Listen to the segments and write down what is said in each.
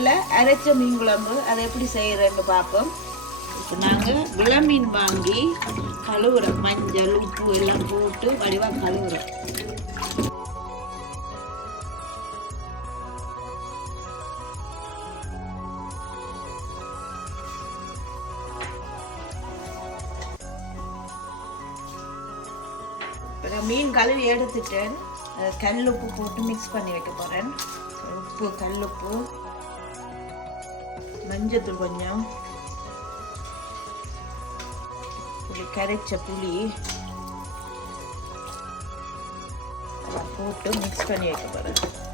இதில் அரைச்ச மீன் குழம்பு அதை எப்படி செய்கிறேன்னு பார்ப்போம். இப்போ நாங்கள் விளமீன் வாங்கி கழுவுறோம். மஞ்சள் உப்பு எல்லாம் போட்டு வடிவாக கழுவுறோம். மீன் கழுவி எடுத்துட்டேன். கல் உப்பு போட்டு மிக்ஸ் பண்ணி வைக்க போகிறேன் உப்பு கல் உப்பு. மஞ்சத்தூள் கொஞ்சம். புளி கரைச்ச புளி. போட்டு மிக்ஸ் பண்ணி வைக்க போகிறேன்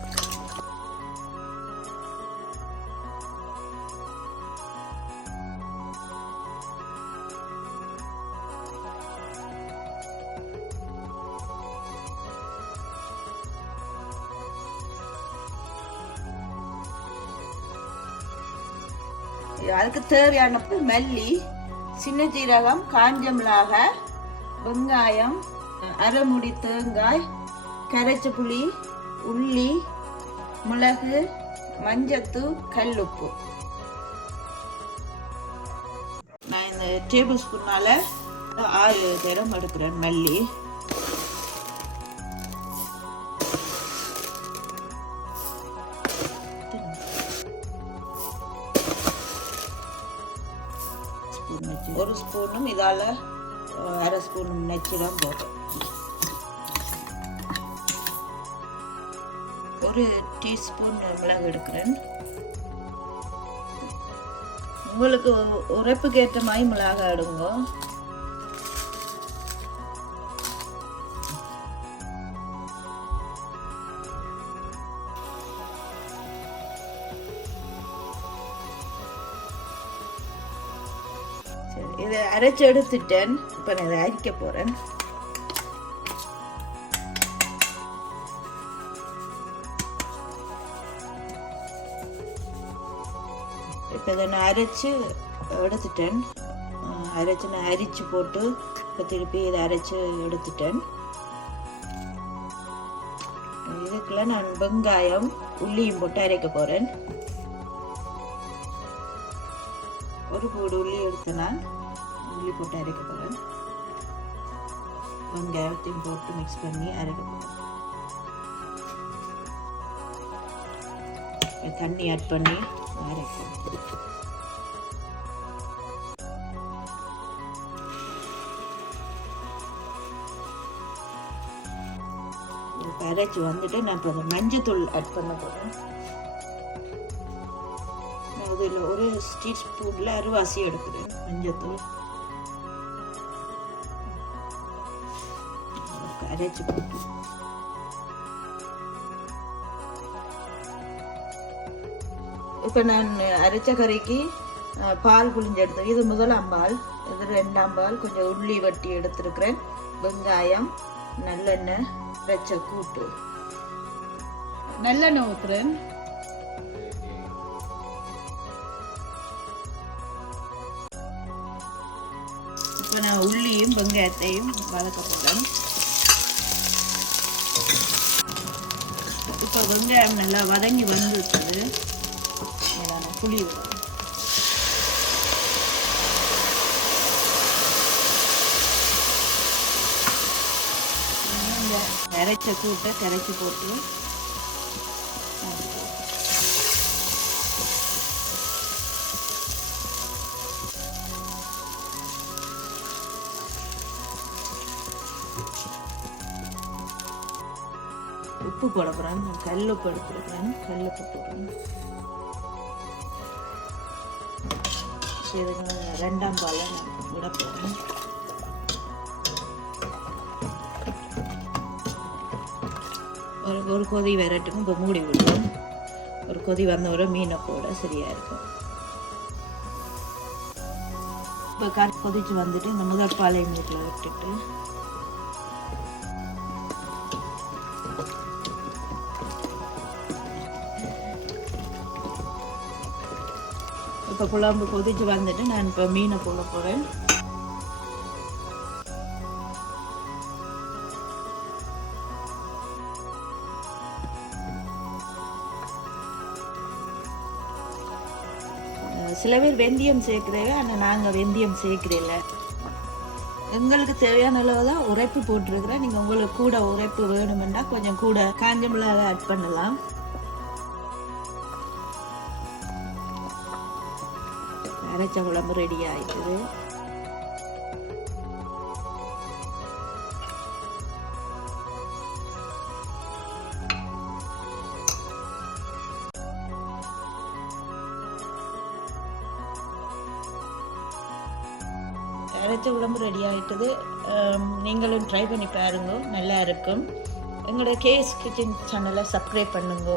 அதுக்கு தேவையான மல்லி சின்ன ஜீரகம் காஞ்ச மிளகாய் வெங்காயம் அரைமுடி தேங்காய் கரைச்ச புளி உள்ளி மிளகு மஞ்சத்தூள் கல்லுப்பு. நான் இந்த டேபிள் ஸ்பூனால் ஆறு தரம் எடுக்கிறேன் மல்லி. ஒரு ஸ்பூனும் இதால் அரை ஸ்பூன் நெச்சு தான் போதும் ஒரு டீஸ்பூன் மிளகு எடுக்கிறேன். உங்களுக்கு உரைப்புக்கு ஏற்ற மாதிரி மிளகாய் எடுங்க. சரி இதை அரைச்சு எடுத்துட்டேன். இப்போ நான் இதை அரிக்க போகிறேன் இப்போ இதை நான் அரைச்சு எடுத்துட்டேன். அரைச்சி அரைச்சு நான் அரிச்சு போட்டு இப்போ திருப்பி இதை அரைச்சு எடுத்துட்டேன். இதுக்குள்ள நான் வெங்காயம் உள்ளியும் போட்டு அரைக்க போகிறேன் ஒரு கூடு உள்ளி எடுத்து நான் உள்ளி போட்டு அரைக்க போகிறேன் வெங்காயத்தையும் போட்டு மிக்ஸ் பண்ணி அரைக்க போகிறேன் தண்ணி ஆட் பண்ணி அரைக்கிறேன் அரைச்சி வந்துட்டு நான் இப்போ மஞ்சள் மஞ்சத்தூள் ஆட் பண்ண போகிறேன் ஒரு டீஸ்பூனில் அரிவாசி எடுக்கிறேன் மஞ்சத்தூள். அரைச்சி போட்டு. இப்போ நான் அரைச்ச கறிக்கு பால் புளிஞ்சு எடுத்து இது முதலாம் பால் இது ரெண்டாம் பால். கொஞ்சம் உள்ளி வட்டி எடுத்திருக்கிறேன். வெங்காயம் நல்லெண்ணெய் வச்ச கூட்டு. நல்லெண்ணெய் ஊற்றுறேன் இப்போ நான் உள்ளியும் வெங்காயத்தையும் வதக்க போகிறேன் இப்போ வெங்காயம் நல்லா வதங்கி வந்துருக்குது. நான் புளி விடுறேன். இந்த அரைச்ச கூட்டை கரைச்சி போட்டு உப்பு போட போகிறேன் கல் உப்பு எடுத்துருக்கிறேன். கல் உப்பு போடுறேன். இதுக்கு ரெண்டாம் பாலை நான் விட போகிறேன் ஒரு ஒரு கொதி வரட்டுக்கும் இப்போ மூடி விடுவோம். ஒரு கொதி வந்த ஒரு மீனை போட சரியாக இருக்கும். இப்போ கறி கொதிச்சு வந்துட்டு இந்த முதல் பாலை மீட்டில் விட்டுட்டு இப்போ குழம்பு கொதிச்சு வந்துட்டு நான் இப்போ மீனை போட போகிறேன் சில பேர் வெந்தயம் சேர்க்குறீங்க ஆனால் நாங்கள் வெந்தயம் சேர்க்கிறதில்ல எங்களுக்கு தேவையான அளவு தான் உரைப்பு போட்டிருக்கிறேன். நீங்கள் உங்களுக்கு கூட உரைப்பு வேணுமென்னா கொஞ்சம் கூட காஞ்ச மிளகாய் ஆட் பண்ணலாம். அரைச்ச குழம்பு ரெடி ஆயிட்டுது அரைச்ச குழம்பு ரெடி ஆகிட்டது நீங்களும் ட்ரை பண்ணி பாருங்க. நல்லா இருக்கும். எங்களோட கேஸ் கிச்சன் சேனலை சப்ஸ்கிரைப் பண்ணுங்க.